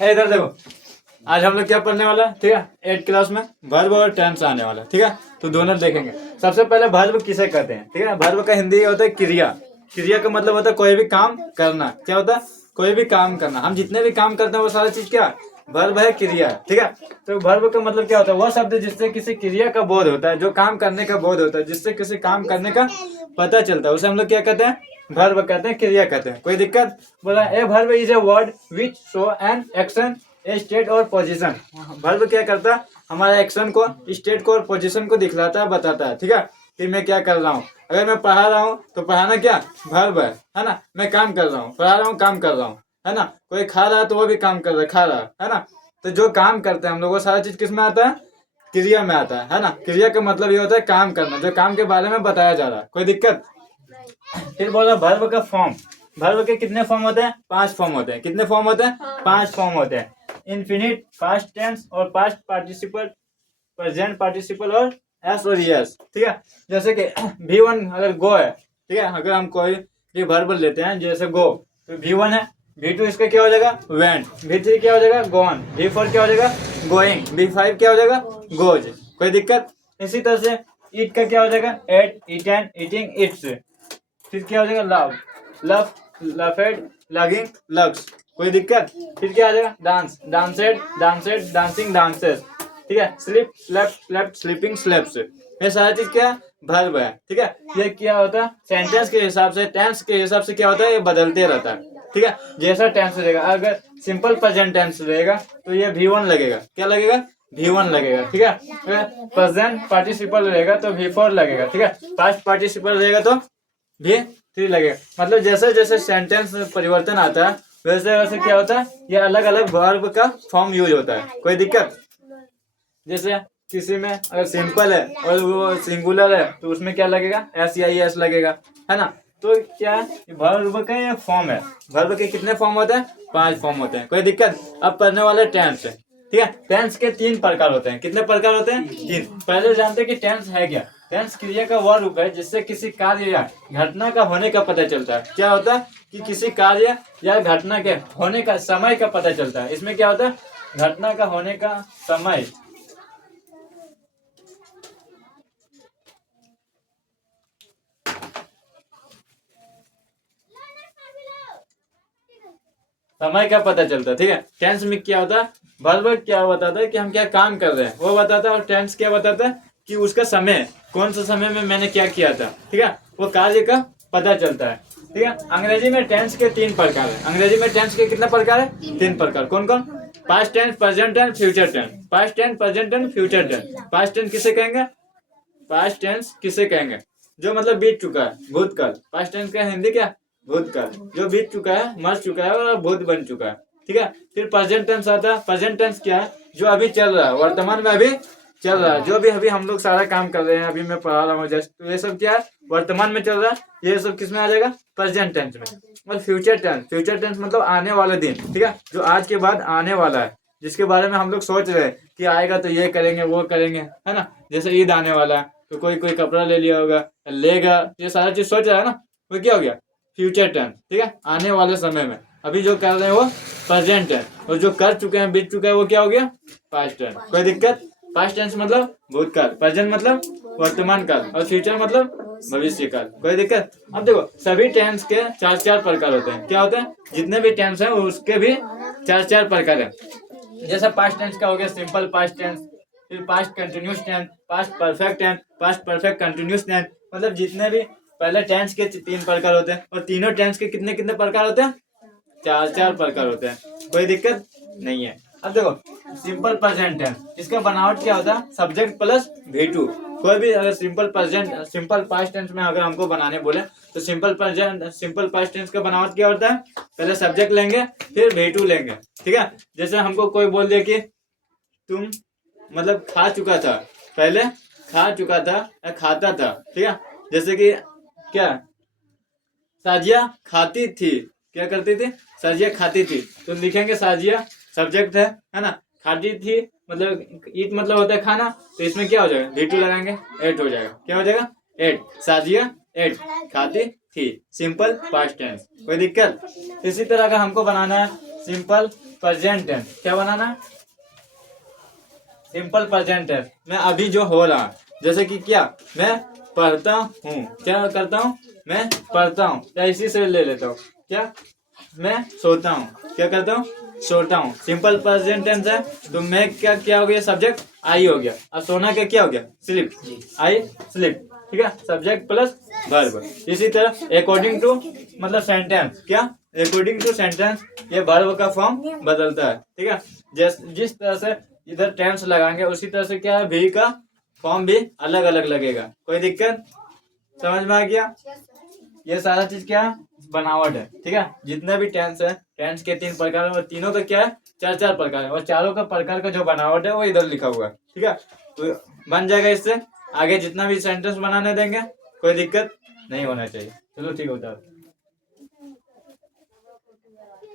है इधर देखो, आज हम लोग क्या पढ़ने वाला है, ठीक है। 8th क्लास में वर्ब और टेंस आने वाला है, ठीक है। तो दोनों देखेंगे। सबसे पहले वर्ब किसे कहते हैं, ठीक है। वर्ब का हिंदी होता है क्रिया। क्रिया का मतलब होता है कोई भी काम करना। क्या होता है? कोई भी काम करना। हम जितने भी काम करते हैं वो सारी चीज क्या वर्ब है, क्रिया है, ठीक है। तो वर्ब का मतलब क्या होता है? वह शब्द जिससे किसी क्रिया का बोध होता है, जो काम करने का बोध होता है, जिससे किसी काम करने का पता चलता है, उसे हम लोग क्या कहते हैं? वर्ब कहते हैं, क्रिया कहते हैं। कोई दिक्कत? बोला a verb is a word which show an action, A state और पोजीशन। वर्ब क्या करता है? हमारा एक्शन को, स्टेट को और पोजीशन को दिखलाता है, बताता है, ठीक है, कि मैं क्या कर रहा हूँ। अगर मैं पढ़ा रहा हूँ तो पढ़ाना क्या वर्ब है ना। मैं काम कर रहा हूँ, पढ़ा रहा हूँ, काम कर रहा हूँ, है ना। कोई खा रहा है तो वो भी काम कर रहा है, खा रहा है ना। तो जो काम करते हैं हम लोग, वो सारा चीज किस में आता है? क्रिया में आता है ना। क्रिया का मतलब ये होता है काम करना, जो काम के बारे में बताया जा रहा है। कोई दिक्कत? फिर बोला वर्ब का फॉर्म। वर्ब के कितने फॉर्म होते हैं? 5 फॉर्म होते हैं। कितने फॉर्म होते हैं? 5 फॉर्म होते हैं। इन्फिनिट, पास्ट टेंस और पास्ट पार्टिसिपल, प्रेजेंट पार्टिसिपल और एस और यस, ठीक है। जैसे कि V1 अगर गो है, ठीक है। अगर हम कोई भी वर्ब लेते हैं जैसे गो, तो V1 है। V2 इसका क्या हो जाएगा? वेंट। V3 क्या हो जाएगा? गॉन। V4 क्या हो जाएगा? गोइंग। V5 क्या हो जाएगा? गोज। कोई दिक्कत? इसी तरह से ईट का क्या हो जाएगा? Ate, eaten, eating, eats. फिर क्या हो जाएगा? Love, love, loved, loving, loves. कोई दिक्कत? फिर क्या आ जाएगा? Dance, danced, danced, dancing, dances, ठीक है। Sleep, slept, slept, sleeping, sleeps. ये सारा चीज क्या वर्ब है, ठीक है। ये क्या होता है? सेंटेंस के हिसाब से, टेंस के हिसाब से क्या होता है? ये बदलते रहता है, ठीक है। जैसा टेंस रहेगा, अगर सिंपल प्रेजेंट टेंस रहेगा तो ये V1 लगेगा। क्या लगेगा? V1 लगेगा, ठीक है। प्रेजेंट पार्टिसिपल रहेगा तो V4 लगेगा, ठीक है। पास्ट पार्टिसिपल रहेगा तो V3 लगेगा। मतलब जैसे जैसे सेंटेंस में परिवर्तन आता है, वैसे वैसे क्या होता है? ये अलग अलग वर्ब का फॉर्म यूज होता है। कोई दिक्कत? जैसे किसी में अगर सिंपल है और वो सिंगुलर है तो उसमें क्या लगेगा? एस या एस लगेगा, है ना। तो क्या वर्ब का ये फॉर्म है। वर्ब के कितने फॉर्म होते हैं? 5 फॉर्म होते हैं। कोई दिक्कत? अब पढ़ने वाले टेंस है, ठीक है। टेंस के 3 प्रकार होते हैं। कितने प्रकार होते हैं? 3। पहले जानते हैं कि टेंस है क्या। टेंस क्रिया का वह रूप है जिससे किसी कार्य या घटना का होने का पता चलता है। क्या होता है? कि किसी कार्य या घटना के होने का समय का पता चलता है। इसमें क्या होता है? घटना का होने का समय, समय का पता चलता है, ठीक है। टेंस में क्या होता है? वर्ब क्या बताता है कि हम क्या काम कर रहे हैं, वो बताता है। और टेंस क्या बताता है? कि उसका समय, कौन सा समय में मैंने क्या किया था, ठीक है। वो कार्य का पता चलता है, ठीक है। अंग्रेजी में टेंस के 3 प्रकार है। अंग्रेजी में टेंस के कितने प्रकार है? 3 प्रकार। कौन कौन? Past tense, present tense, future tense. Past tense, present tense, future tense. Past tense किसे कहेंगे? पास्ट टेंस किसे कहेंगे? जो मतलब बीत चुका है, भूतकाल। पास्ट टेंस का हिंदी क्या? भूतकाल। जो बीत चुका है, मर चुका है और भूत बन चुका है, ठीक है। फिर प्रेजेंट टेंस आता है। प्रेजेंट टेंस क्या है? जो अभी चल रहा है, वर्तमान में अभी चल रहा है। जो भी अभी हम लोग सारा काम कर रहे हैं, अभी मैं पढ़ा रहा हूँ जस्ट, तो ये सब क्या है? वर्तमान में चल रहा है। ये सब किस में आ जाएगा? प्रेजेंट टेंस में। और फ्यूचर टेंस, फ्यूचर टेंस मतलब आने वाला दिन, ठीक है। जो आज के बाद आने वाला है, जिसके बारे में हम लोग सोच रहे हैं कि आएगा तो ये करेंगे, वो करेंगे, है ना। जैसे ईद आने वाला है तो कोई कोई कपड़ा ले लिया होगा, लेगा, ये सारा चीज सोच रहा है ना। वो क्या हो गया? फ्यूचर टेंस, ठीक है। आने वाले समय में अभी जो कर रहे हैं वो प्रेजेंट टेंस, और जो कर चुके हैं, बीत चुका है, वो क्या हो गया? Past tense. कोई दिक्कत? पास्ट टेंस मतलब भूतकाल, प्रेजेंट मतलब वर्तमान काल, और फ्यूचर मतलब भविष्य काल। कोई दिक्कत? अब देखो, सभी टेंस के 4 प्रकार होते हैं। क्या होते हैं? जितने भी टेंस हैं उसके भी 4 प्रकार है। जैसा पास्ट टेंस का हो गया सिंपल पास्ट टेंस, फिर past continuous tense, past perfect tense, past perfect continuous tense. मतलब जितने भी पहले टेंस के 3 प्रकार होते हैं, और तीनों टेंस के कितने कितने प्रकार होते हैं? 4 प्रकार होते हैं। कोई दिक्कत नहीं है। अब देखो, सिंपल प्रेजेंट टेंस, इसका बनावट क्या होता है? Subject plus V2। कोई भी अगर simple present, simple past tense में अगर हमको बनाने बोले तो simple present, simple past tense का बनावट क्या होता है? पहले सब्जेक्ट लेंगे, फिर V2 लेंगे, ठीक है। जैसे हमको कोई बोल दिया कि तुम मतलब खा चुका था, पहले खा चुका था या खाता था, ठीक है। जैसे कि क्या, साजिया खाती थी, क्या करती थी? साजिया खाती थी। तो लिखेंगे साजिया सब्जेक्ट है ना। खाती थी मतलब ईट मतलब होता है खाना, तो इसमें क्या हो जाएगा? V2 लगाएंगे, एट हो जाएगा। क्या हो जाएगा? एट। साजिया एट खाती थी, सिंपल पास्ट टेंस। कोई दिक्कत? इसी तरह का हमको बनाना है सिंपल प्रेजेंट टेंस क्या बनाना है? सिंपल प्रेजेंट टेंस मैं अभी जो हो रहा है, जैसे कि क्या मैं पढ़ता हूँ, क्या करता हूँ मैं पढ़ता हूँ, या इसी से ले लेता हूँ क्या मैं सोता हूँ, क्या करता हूँ सोता हूँ। सिंपल प्रेजेंट टेंस है तो मैं क्या हो गया सब्जेक्ट आई हो गया, और सोना क्या क्या हो गया स्लीप, आई स्लीप, ठीक है सब्जेक्ट प्लस वर्ब। इसी तरह अकॉर्डिंग टू मतलब सेंटेंस क्या अकॉर्डिंग टू सेंटेंस ये वर्ब का फॉर्म बदलता है, ठीक है। जिस तरह से इधर टेंस लगाएंगे उसी तरह से क्या है भी का फॉर्म भी अलग अलग लगेगा। कोई दिक्कत समझ में आ गया? ये सारा चीज क्या है बनावट है, ठीक है। जितने भी टेंस है टेंस के 3 प्रकार है और तीनों का क्या है 4 प्रकार है, और चारों का प्रकार का जो बनावट है वो इधर लिखा हुआ है, ठीक है। तो बन जाएगा, इससे आगे जितना भी सेंटेंस बनाने देंगे कोई दिक्कत नहीं होना चाहिए। चलो ठीक होता है।